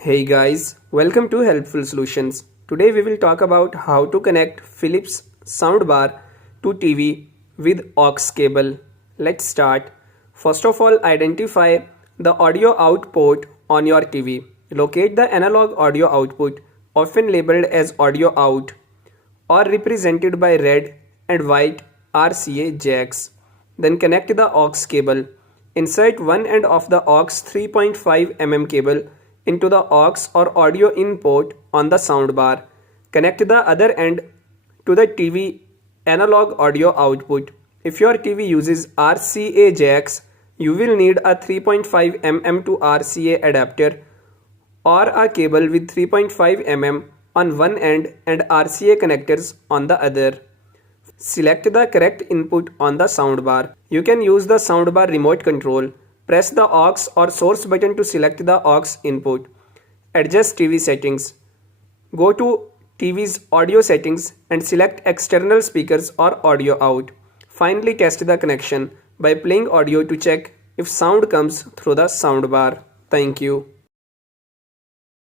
Hey guys, welcome to Helpful Solutions. Today we will talk about how to connect Philips Soundbar to TV with aux cable. Let's start. First of all, identify the audio out port on your TV. Locate the analog audio output, often labeled as audio out or represented by red and white RCA jacks. Then connect the aux cable. Insert one end of the aux 3.5 mm cable into the aux or audio in port on the soundbar. Connect the other end to the TV analog audio output. If your TV uses RCA jacks, you will need a 3.5 mm to RCA adapter or a cable with 3.5 mm on one end and RCA connectors on the other. Select the correct input on the soundbar. You can use the soundbar remote control. Press the aux or source button to select the aux input. Adjust TV settings. Go to TV's audio settings and select external speakers or audio out. Finally, test the connection by playing audio to check if sound comes through the soundbar. Thank you.